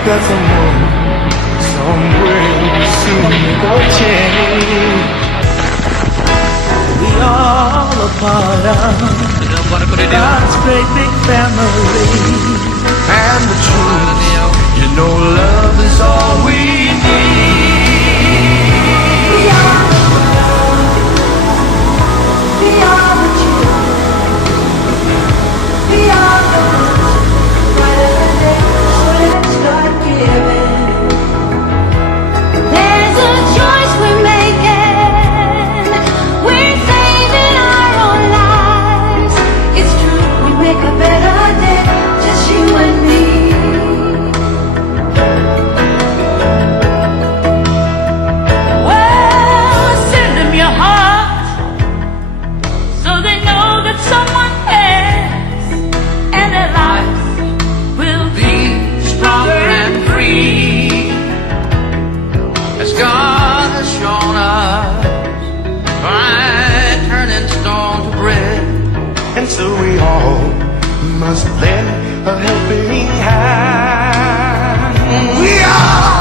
That someone, somewhere soon will change. We all a part of God's great big family. And the truth, you know, love is all we need. We are the world. We are the truth. We are the There's a choice we're making. We're saving our own lives. It's true, we make a better day, just you and me. Well, send them your heart, so they know that someone cares, and their lives will be stronger and free. As God has shown us by turning stone to bread. And so we all must lend a helping hand. We are